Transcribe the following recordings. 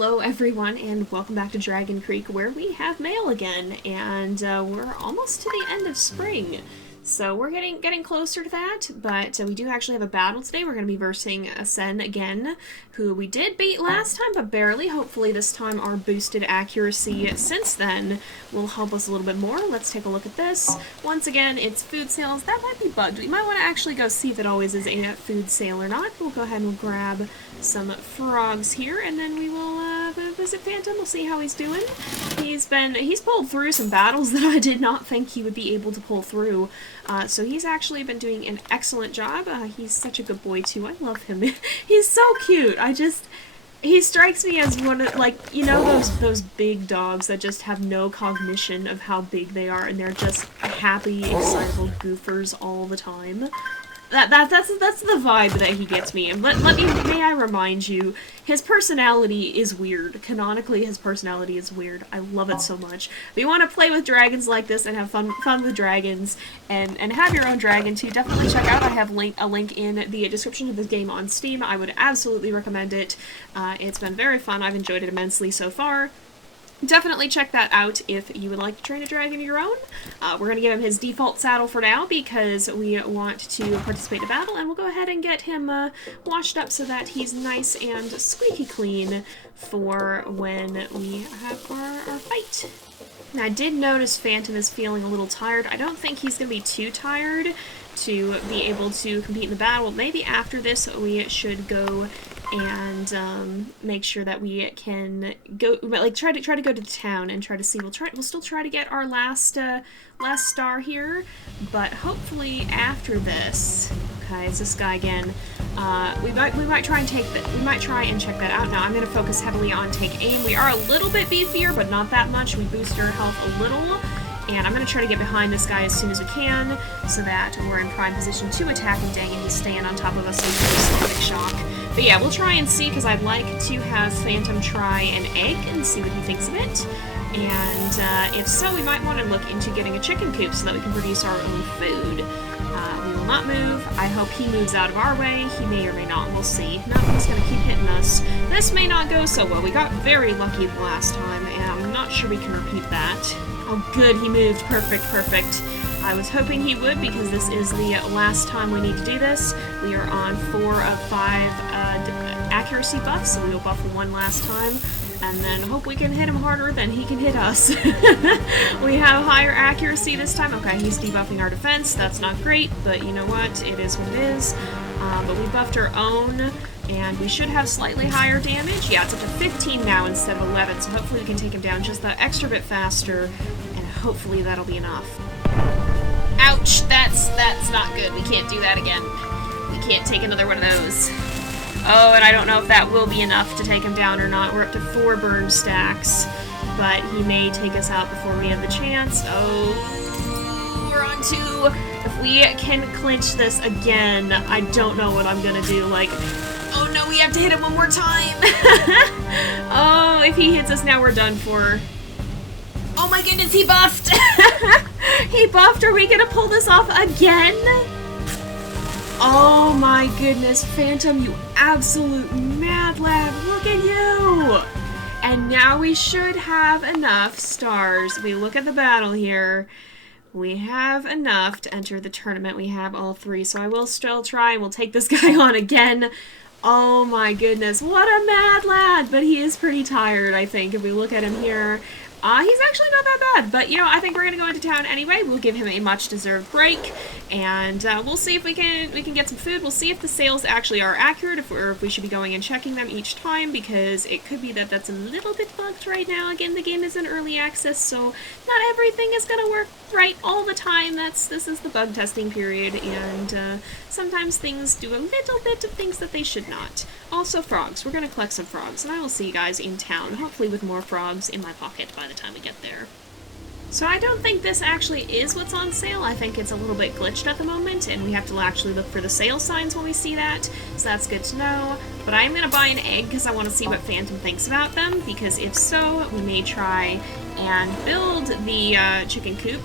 Hello everyone, and welcome back to Dragon Creek, where we have mail again, and we're almost to the end of spring. So we're getting closer to that, but we do actually have a battle today. We're going to be versing Sen again, who we did beat last time, but barely. Hopefully this time our boosted accuracy since then will help us a little bit more. Let's take a look at this. Once again, it's food sales. That might be bugged. We might want to actually go see if it always is a food sale or not. We'll go ahead and grab some frogs here, and then we will visit Phantom. We'll see how he's doing. He's pulled through some battles that I did not think he would be able to pull through. So he's actually been doing an excellent job. He's such a good boy too. I love him. He's so cute. He strikes me as one of, like, you know, those big dogs that just have no cognition of how big they are, and they're just happy, excitable goofers all the time. That's the vibe that he gets me. And may I remind you, his personality is weird. Canonically, his personality is weird. I love it so much. If you want to play with dragons like this and have fun with dragons, and have your own dragon too, definitely check out. I have a link in the description of this game on Steam. I would absolutely recommend it. It's been very fun. I've enjoyed it immensely so far. Definitely check that out if you would like to train a dragon of your own. We're going to give him his default saddle for now because we want to participate in a battle, and we'll go ahead and get him washed up so that he's nice and squeaky clean for when we have our fight. Now, I did notice Phantom is feeling a little tired. I don't think he's going to be too tired to be able to compete in the battle. Maybe after this we should go and make sure that we can go, like, try to go to the town and try to see. We'll still try to get our last star here, but hopefully after this. Okay, it's this guy again. We might try and check that out. Now I'm going to focus heavily on take aim. We are a little bit beefier, but not that much. We boost our health a little. And I'm going to try to get behind this guy as soon as we can, so that we're in prime position to attack him, dang, and he's staying on top of us and stomach shock. But yeah, we'll try and see, because I'd like to have Phantom try an egg and see what he thinks of it. And if so, we might want to look into getting a chicken coop so that we can produce our own food. We will not move. I hope he moves out of our way. He may or may not. We'll see. No, he's going to keep hitting us. This may not go so well. We got very lucky the last time, and I'm not sure we can repeat that. Oh good, he moved. Perfect, perfect. I was hoping he would, because this is the last time we need to do this. We are on 4 of 5 accuracy buffs, so we will buff one last time, and then hope we can hit him harder than he can hit us. We have higher accuracy this time. Okay, he's debuffing our defense. That's not great, but you know what? It is what it is. But we buffed our own, and we should have slightly higher damage. Yeah, it's up to 15 now instead of 11, so hopefully we can take him down just that extra bit faster, and hopefully that'll be enough. Ouch! That's not good. We can't do that again. We can't take another one of those. Oh, and I don't know if that will be enough to take him down or not. We're up to 4 burn stacks, but he may take us out before we have the chance. Oh, we're on 2. If we can clinch this again, I don't know what I'm gonna do. Like, oh no, we have to hit him one more time! Oh, if he hits us now, we're done for. Oh my goodness, he buffed! He buffed! Are we gonna pull this off again? Oh my goodness, Phantom, you absolute mad lad! Look at you! And now we should have enough stars. We look at the battle here. We have enough to enter the tournament. We have all 3, so I will still try. We'll take this guy on again. Oh my goodness, what a mad lad! But he is pretty tired, I think, if we look at him here. He's actually not that bad, but, you know, I think we're going to go into town anyway. We'll give him a much-deserved break, and we'll see if we can get some food. We'll see if the sales actually are accurate, if we should be going and checking them each time, because it could be that that's a little bit bugged right now. Again, the game is in early access, so not everything is going to work right all the time. This is the bug testing period, and sometimes things do a little bit of things that they should not. Also, frogs. We're going to collect some frogs, and I will see you guys in town, hopefully with more frogs in my pocket by the time we get there. So I don't think this actually is what's on sale. I think it's a little bit glitched at the moment, and we have to actually look for the sale signs when we see that, so that's good to know. But I'm going to buy an egg because I want to see what Phantom thinks about them, because if so, we may try and build the chicken coop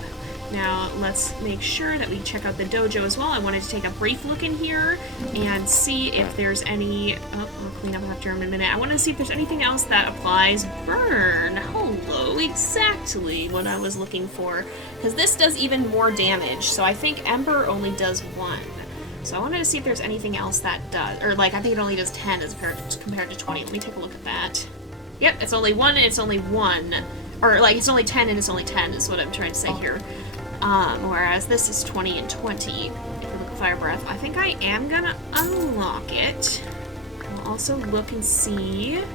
Now, let's make sure that we check out the dojo as well. I wanted to take a brief look in here and see if there's any... Oh, I'll clean up after in a minute. I wanted to see if there's anything else that applies burn. Hello, exactly what I was looking for. Because this does even more damage, so I think Ember only does 1. So I wanted to see if there's anything else that does... Or, like, I think it only does 10 as compared to 20. Let me take a look at that. Yep, it's only 1 and it's only 1. Or, like, it's only 10 and it's only 10 is what I'm trying to say here. Whereas this is 20 and 20. If you look at Fire Breath, I think I am gonna unlock it. I'll also look and see if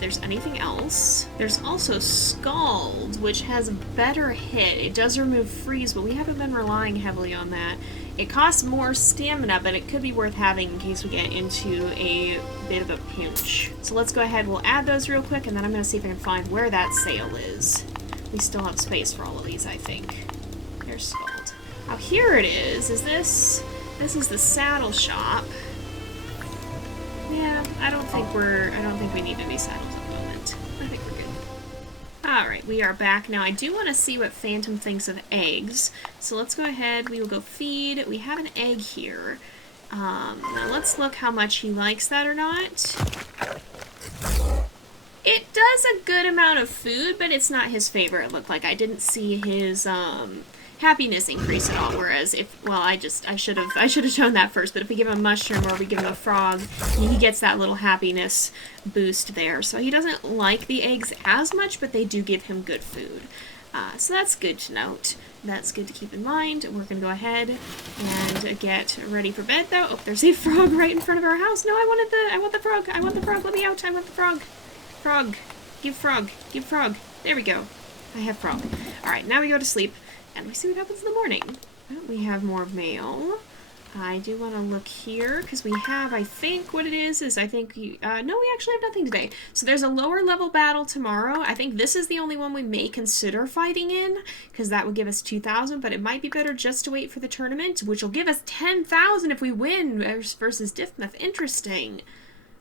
there's anything else. There's also Scald, which has a better hit. It does remove freeze, but we haven't been relying heavily on that. It costs more stamina, but it could be worth having in case we get into a bit of a pinch. So let's go ahead, we'll add those real quick, and then I'm going to see if I can find where that sale is. We still have space for all of these, I think. There's Scald. Now here it is. This is the saddle shop. Yeah, I don't think we need any saddles at the moment. I think we're good. Alright, we are back. Now I do want to see what Phantom thinks of eggs. So let's go ahead, we will go feed. We have an egg here. Now let's look how much he likes that or not. It does a good amount of food, but it's not his favorite. Look, like I didn't see his happiness increase at all. Whereas if, well, I should have shown that first. But if we give him a mushroom or we give him a frog, he gets that little happiness boost there. So he doesn't like the eggs as much, but they do give him good food. So that's good to note. That's good to keep in mind. We're gonna go ahead and get ready for bed, though. Oh, there's a frog right in front of our house. No, I want the frog. I want the frog. Let me out. I want the frog. Frog. Give frog. Give frog. There we go. I have frog. Alright, now we go to sleep, and we see what happens in the morning. Well, we have more mail. I do want to look here, because we have, I think, what it is I think, no, we actually have nothing today. So there's a lower level battle tomorrow. I think this is the only one we may consider fighting in, because that would give us 2,000, but it might be better just to wait for the tournament, which will give us 10,000 if we win versus Diffmouth. Interesting.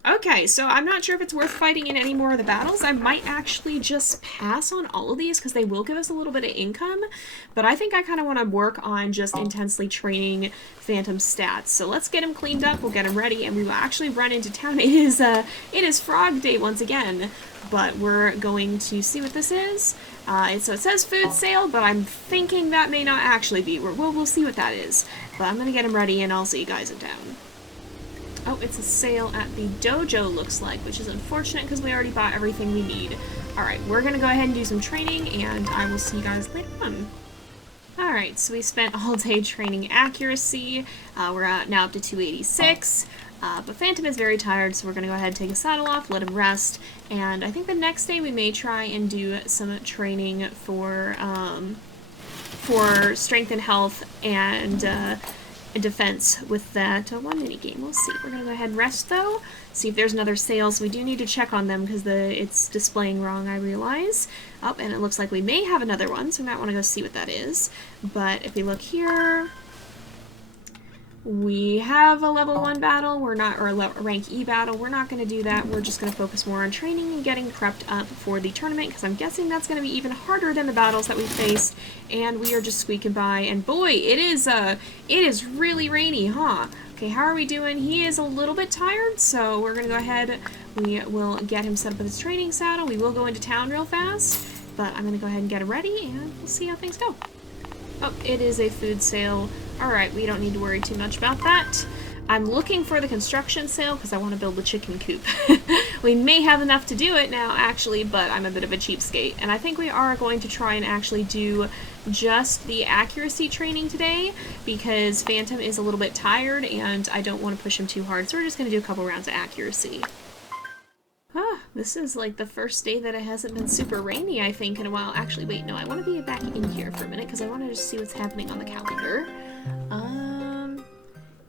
Okay, so I'm not sure if it's worth fighting in any more of the battles. I might actually just pass on all of these because they will give us a little bit of income, but I think I kind of want to work on just intensely training Phantom stats. So let's get him cleaned up, we'll get him ready, and we will actually run into town. It is Frog Day once again, but we're going to see what this is. So it says food sale, but I'm thinking that may not actually be. We'll see what that is. But I'm going to get him ready, and I'll see you guys in town. Oh, it's a sale at the dojo, looks like, which is unfortunate because we already bought everything we need. Alright, we're going to go ahead and do some training, and I will see you guys later on. Alright, so we spent all day training accuracy. We're now up to 286. But Phantom is very tired, so we're going to go ahead and take a saddle off, let him rest, and I think the next day we may try and do some training for strength and health and defense with that one mini game. We'll see. We're gonna go ahead and rest though. See if there's another sale. So we do need to check on them because it's displaying wrong, I realize. Oh, and it looks like we may have another one, so we might want to go see what that is. But if we look here, we have a level 1 battle. We're not, or a rank E battle. We're not going to do that. We're just going to focus more on training and getting prepped up for the tournament because I'm guessing that's going to be even harder than the battles that we face. And we are just squeaking by. And boy, it is really rainy, huh? Okay, how are we doing? He is a little bit tired, so we're going to go ahead. We will get him set up with his training saddle. We will go into town real fast, but I'm going to go ahead and get him ready, and we'll see how things go. Oh, it is a food sale. Alright, we don't need to worry too much about that. I'm looking for the construction sale because I want to build the chicken coop. We may have enough to do it now, actually, but I'm a bit of a cheapskate. And I think we are going to try and actually do just the accuracy training today because Phantom is a little bit tired and I don't want to push him too hard. So we're just going to do a couple rounds of accuracy. This is like the first day that it hasn't been super rainy, I think, in a while. Actually, wait, no, I want to be back in here for a minute because I want to just see what's happening on the calendar.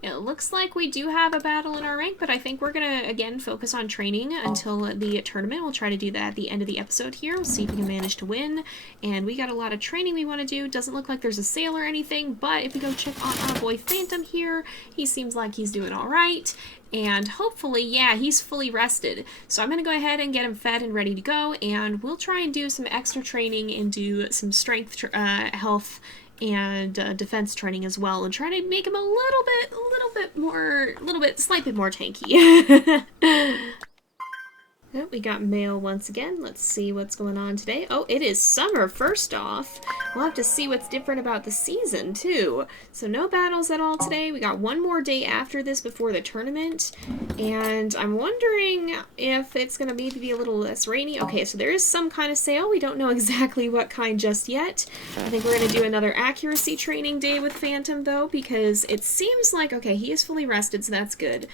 It looks like we do have a battle in our rank, but I think we're going to, again, focus on training until the tournament. We'll try to do that at the end of the episode here. We'll see if we can manage to win. And we got a lot of training we want to do. Doesn't look like there's a sale or anything, but if we go check on our boy Phantom here, he seems like he's doing all right. And hopefully, yeah, he's fully rested. So I'm going to go ahead and get him fed and ready to go, and we'll try and do some extra training and do some strength, health, and defense training as well, and try to make him slight bit more tanky. Oh, we got mail once again. Let's see what's going on today. Oh, it is summer, first off. We'll have to see what's different about the season, too. So no battles at all today. We got one more day after this before the tournament. And I'm wondering if it's going to maybe be a little less rainy. Okay, so there is some kind of sale. We don't know exactly what kind just yet. I think we're going to do another accuracy training day with Phantom, though, because it seems like, okay, he is fully rested, so that's good.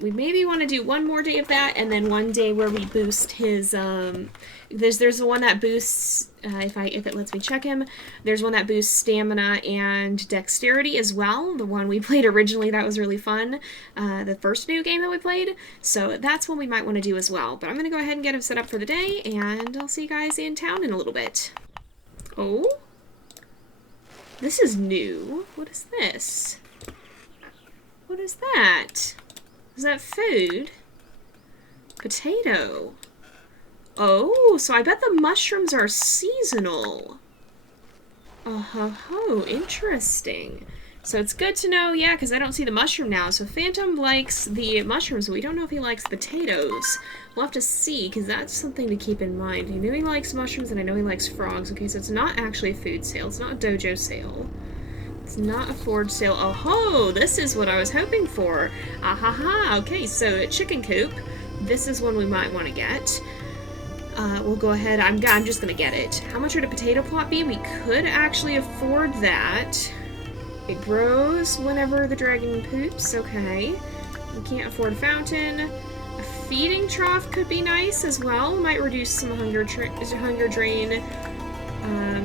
We maybe want to do one more day of that, and then one day where we boost his, there's the one that boosts, if it lets me check him, there's one that boosts stamina and dexterity as well, the one we played originally that was really fun, the first new game that we played, so that's one we might want to do as well, but I'm going to go ahead and get him set up for the day, and I'll see you guys in town in a little bit. Oh? This is new. What is this? What is that? Is that food? Potato. Oh, so I bet the mushrooms are seasonal. Oh, interesting. So it's good to know, yeah, because I don't see the mushroom now. So Phantom likes the mushrooms, but we don't know if he likes potatoes. We'll have to see, because that's something to keep in mind. I know he likes mushrooms, and I know he likes frogs. Okay, so it's not actually a food sale. It's not a dojo sale. It's not a forge sale. Oh ho! This is what I was hoping for. Ahaha! Okay, so chicken coop. This is one we might want to get. We'll go ahead. I'm just gonna get it. How much would a potato plot be? We could actually afford that. It grows whenever the dragon poops. Okay. We can't afford a fountain. A feeding trough could be nice as well. Might reduce some hunger drain.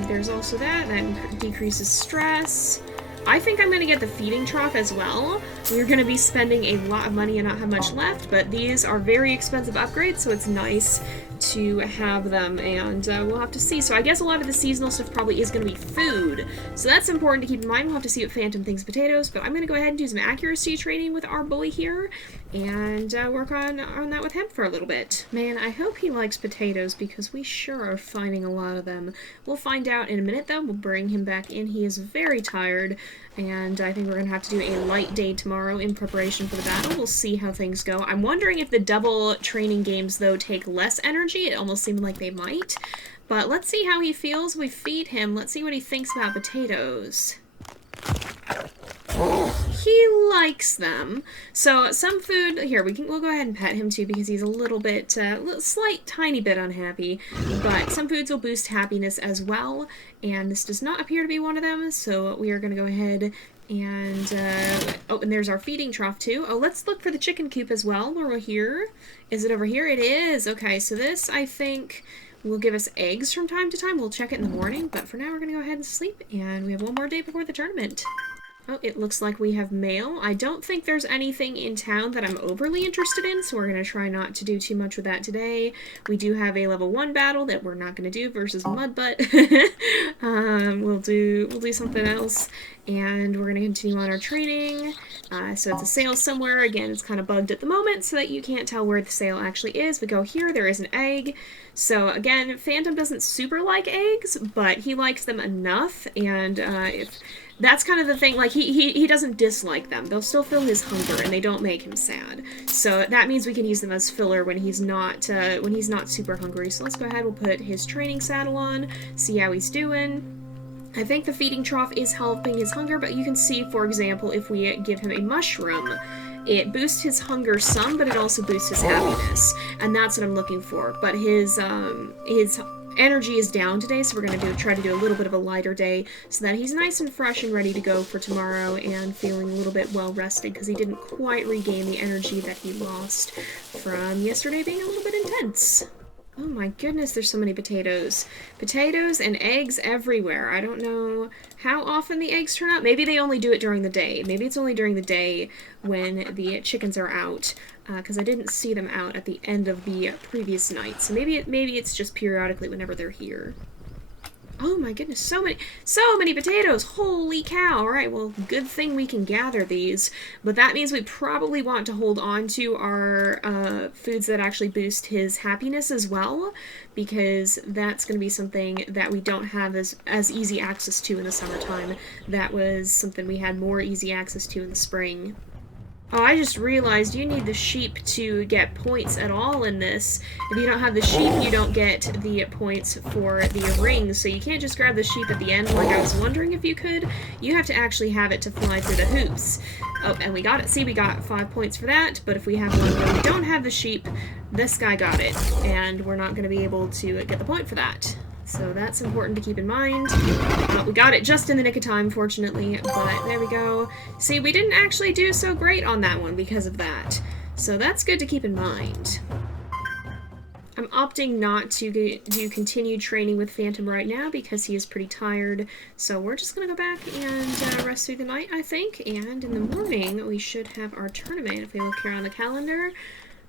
There's also that decreases stress. I think I'm going to get the feeding trough as well. We're going to be spending a lot of money and not have much left, but these are very expensive upgrades, so it's nice to have them, and we'll have to see. So I guess a lot of the seasonal stuff probably is going to be food, so that's important to keep in mind. We'll have to see what Phantom thinks of potatoes, but I'm going to go ahead and do some accuracy training with our bully here, and work on that with him for a little bit. Man, I hope he likes potatoes, because we sure are finding a lot of them. We'll find out in a minute, though. We'll bring him back in. He is very tired, and I think we're going to have to do a light day tomorrow in preparation for the battle. We'll see how things go. I'm wondering if the double training games, though, take less energy. It almost seemed like they might. But let's see how he feels. We feed him. Let's see what he thinks about potatoes. He likes them. So some food here, we'll go ahead and pet him too, because he's a little bit, tiny bit unhappy. But some foods will boost happiness as well, and this does not appear to be one of them. So we are going to go ahead and and there's our feeding trough too. Oh, let's look for the chicken coop as well while we're here. Is it over here? It is. Okay, so this I think will give us eggs from time to time. We'll check it in the morning, but for now we're going to go ahead and sleep, and we have one more day before the tournament. Oh, it looks like we have mail. I don't think there's anything in town that I'm overly interested in, so we're going to try not to do too much with that today. We do have a level 1 battle that we're not going to do versus Mudbutt. We'll do something else, and we're going to continue on our training. So it's a sale somewhere. Again, it's kind of bugged at the moment so that you can't tell where the sale actually is. We go here, there is an egg. So again, Phantom doesn't super like eggs, but he likes them enough, and that's kind of the thing, like, he doesn't dislike them. They'll still fill his hunger, and they don't make him sad. So that means we can use them as filler when he's not super hungry. So let's go ahead, we'll put his training saddle on, see how he's doing. I think the feeding trough is helping his hunger, but you can see, for example, if we give him a mushroom, it boosts his hunger some, but it also boosts his happiness, and that's what I'm looking for. But his energy is down today, so we're going to try to do a little bit of a lighter day so that he's nice and fresh and ready to go for tomorrow and feeling a little bit well rested, because he didn't quite regain the energy that he lost from yesterday being a little bit intense. Oh my goodness, there's so many potatoes. Potatoes and eggs everywhere. I don't know how often the eggs turn up. Maybe they only do it during the day. Maybe it's only during the day when the chickens are out, because I didn't see them out at the end of the previous night. So maybe it's just periodically whenever they're here. Oh my goodness, so many potatoes! Holy cow! Alright, well, good thing we can gather these. But that means we probably want to hold on to our foods that actually boost his happiness as well, because that's going to be something that we don't have as easy access to in the summertime. That was something we had more easy access to in the spring. Oh, I just realized you need the sheep to get points at all in this. If you don't have the sheep, you don't get the points for the rings, so you can't just grab the sheep at the end like I was wondering if you could. You have to actually have it to fly through the hoops. Oh, and we got it. See, we got 5 points for that, but if we have one where we don't have the sheep, this guy got it, and we're not going to be able to get the point for that. So that's important to keep in mind. We got it just in the nick of time, fortunately, but there we go. See, we didn't actually do so great on that one because of that. So that's good to keep in mind. I'm opting not to do continued training with Phantom right now because he is pretty tired. So we're just going to go back and rest through the night, I think. And in the morning, we should have our tournament. If we look here on the calendar,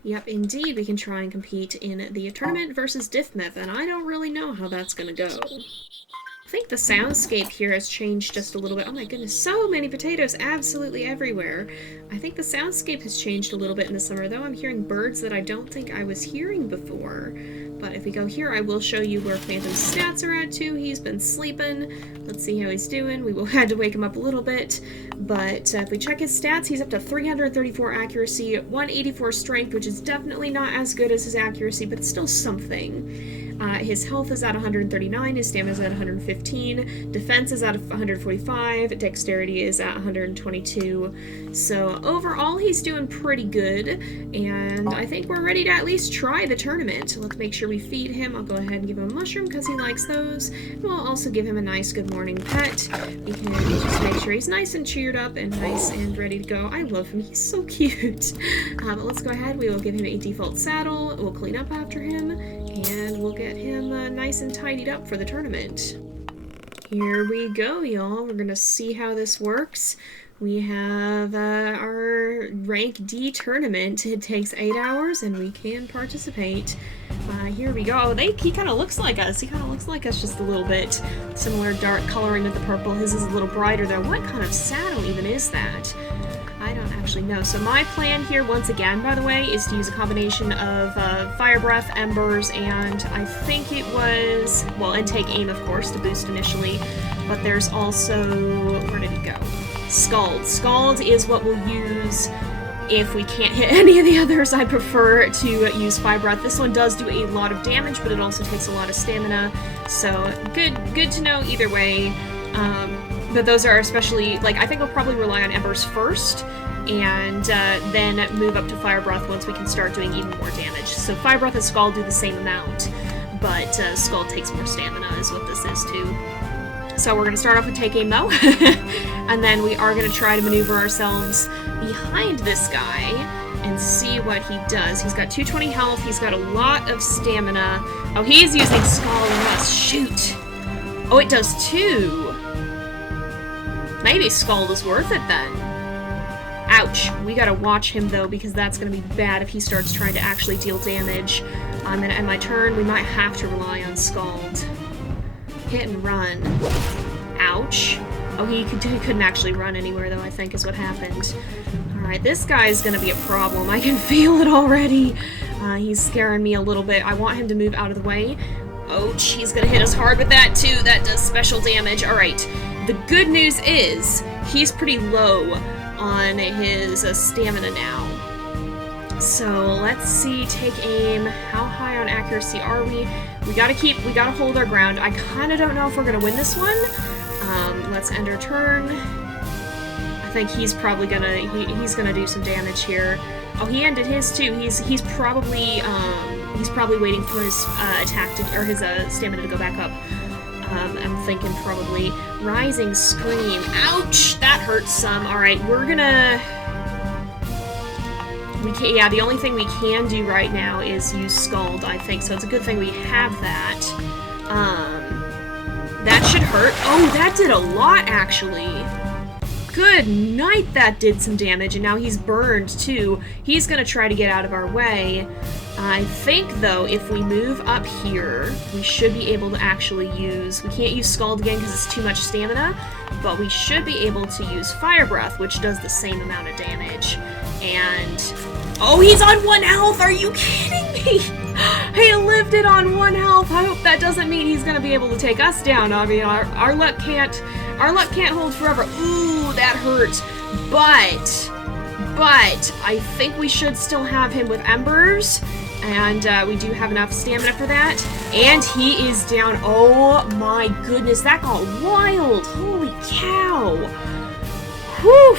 yep, indeed, we can try and compete in the tournament versus Diffmeth, and I don't really know how that's gonna go. I think the soundscape here has changed just a little bit. Oh my goodness, so many potatoes absolutely everywhere. I think the soundscape has changed a little bit in the summer, though I'm hearing birds that I don't think I was hearing before. But if we go here, I will show you where Phantom's stats are at, too. He's been sleeping. Let's see how he's doing. We will have to wake him up a little bit. But if we check his stats, he's up to 334 accuracy, 184 strength, which is definitely not as good as his accuracy, but it's still something. His health is at 139, his stamina is at 115, defense is at 145, dexterity is at 122. So overall, he's doing pretty good, and I think we're ready to at least try the tournament. Let's make sure we feed him. I'll go ahead and give him a mushroom because he likes those. And we'll also give him a nice good morning pet because just make sure he's nice and cheered up and nice and ready to go. I love him. He's so cute. But let's go ahead. We will give him a default saddle. We'll clean up after him, and we'll get him nice and tidied up for the tournament. Here we go, y'all. We're gonna see how this works. We have our rank D tournament. It takes 8 hours, and we can participate. Here we go. He kind of looks like us. He kind of looks like us just a little bit. Similar dark coloring with the purple. His is a little brighter, though. What kind of saddle even is that? I don't actually know. So my plan here, once again, by the way, is to use a combination of Fire Breath, Embers, and I think it was, well, and take aim, of course, to boost initially. But there's also, where did it go? Scald. Scald is what we'll use if we can't hit any of the others. I prefer to use Fire Breath. This one does do a lot of damage, but it also takes a lot of stamina. So good to know either way. But those are especially, like, I think we'll probably rely on Embers first, and then move up to Fire Breath once we can start doing even more damage. So Fire Breath and Scald do the same amount, but Scald takes more stamina is what this is too. So we're going to start off with Take Aim though, and then we are going to try to maneuver ourselves behind this guy and see what he does. He's got 220 health, he's got a lot of stamina. Oh, he is using Scald on us. Shoot! Oh, it does too! Maybe Scald is worth it then. Ouch. We gotta watch him though, because that's gonna be bad if he starts trying to actually deal damage. I'm gonna end my turn. We might have to rely on Scald. Hit and run. Ouch. Oh, he couldn't actually run anywhere though, I think is what happened. Alright, this guy's gonna be a problem. I can feel it already. He's scaring me a little bit. I want him to move out of the way. Ouch, he's gonna hit us hard with that too. That does special damage. Alright. The good news is, he's pretty low on his stamina now. So, let's see, take aim. How high on accuracy are we? We gotta hold our ground. I kinda don't know if we're gonna win this one. Let's end our turn. I think he's probably gonna, he's gonna do some damage here. Oh, he ended his too. He's probably waiting for his attack to, or his stamina to go back up. I'm thinking probably Rising Scream. Ouch! That hurts some. Alright, we're gonna... yeah, the only thing we can do right now is use Scald, I think, so it's a good thing we have that. That should hurt. Oh, that did a lot, actually. Good night, that did some damage, and now he's burned, too. He's gonna try to get out of our way. I think, though, if we move up here, we should be able to actually use... We can't use Scald again because it's too much stamina, but we should be able to use Fire Breath, which does the same amount of damage. And... Oh, he's on 1 health! Are you kidding me? He lived it on 1 health! I hope that doesn't mean he's gonna be able to take us down. I mean, our luck can't hold forever. Ooh, that hurt. But I think we should still have him with Embers. And we do have enough stamina for that. And he is down. Oh my goodness, that got wild. Holy cow. Whew.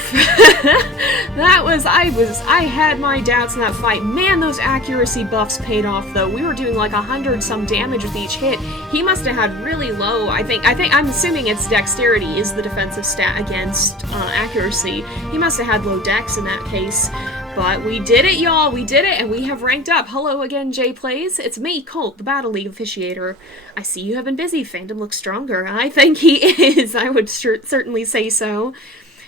I had my doubts in that fight. Man, those accuracy buffs paid off though. We were doing like 100 some damage with each hit. He must have had really low, I'm assuming it's dexterity is the defensive stat against accuracy. He must have had low dex in that case. But we did it, y'all! We did it, and we have ranked up. Hello again, JayPlays. It's me, Colt, the Battle League officiator. I see you have been busy. Phantom looks stronger. I think he is. I would certainly say so.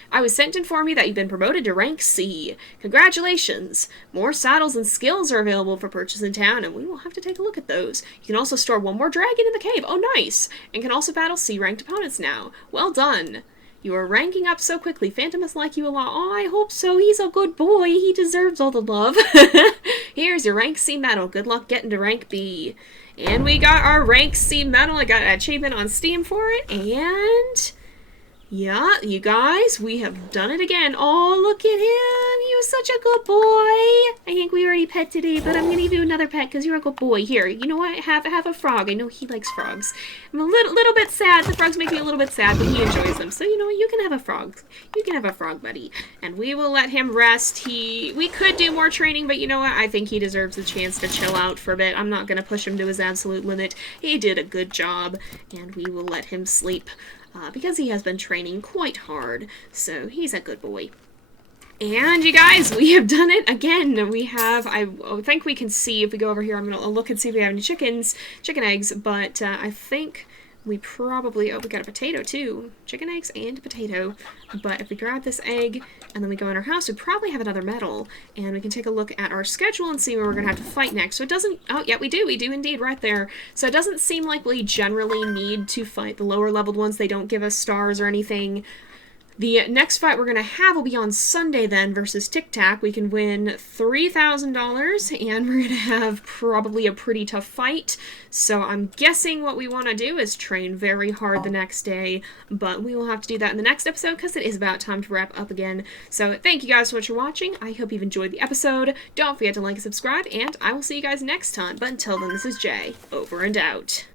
I was sent to inform you that you've been promoted to rank C. Congratulations! More saddles and skills are available for purchase in town, and we will have to take a look at those. You can also store 1 more dragon in the cave. Oh, nice! And can also battle C-ranked opponents now. Well done! You are ranking up so quickly. Phantom must like you a lot. Oh, I hope so. He's a good boy. He deserves all the love. Here's your rank C medal. Good luck getting to rank B. And we got our rank C medal. I got an achievement on Steam for it. And... yeah, you guys, we have done it again. Oh, look at him. He was such a good boy. I think we already pet today, but I'm going to give you another pet because you're a good boy. Here, you know what? Have a frog. I know he likes frogs. I'm a little bit sad. The frogs make me a little bit sad, but he enjoys them. So, you know what? You can have a frog. You can have a frog, buddy. And we will let him rest. We could do more training, but you know what? I think he deserves a chance to chill out for a bit. I'm not going to push him to his absolute limit. He did a good job, and we will let him sleep. Because he has been training quite hard, so he's a good boy. And you guys, we have done it again. We have, I think we can see if we go over here, I'm going to look and see if we have any chicken eggs, but I think we probably, oh, we got a potato too. Chicken eggs and potato. But if we grab this egg and then we go in our house, we probably have another medal. And we can take a look at our schedule and see where we're going to have to fight next. So it doesn't, oh yeah, we do indeed right there. So it doesn't seem like we generally need to fight the lower leveled ones. They don't give us stars or anything. The next fight we're going to have will be on Sunday then versus Tic Tac. We can win $3,000 and we're going to have probably a pretty tough fight. So I'm guessing what we want to do is train very hard the next day, but we will have to do that in the next episode because it is about time to wrap up again. So thank you guys so much for watching. I hope you've enjoyed the episode. Don't forget to like and subscribe, and I will see you guys next time. But until then, this is Jay, over and out.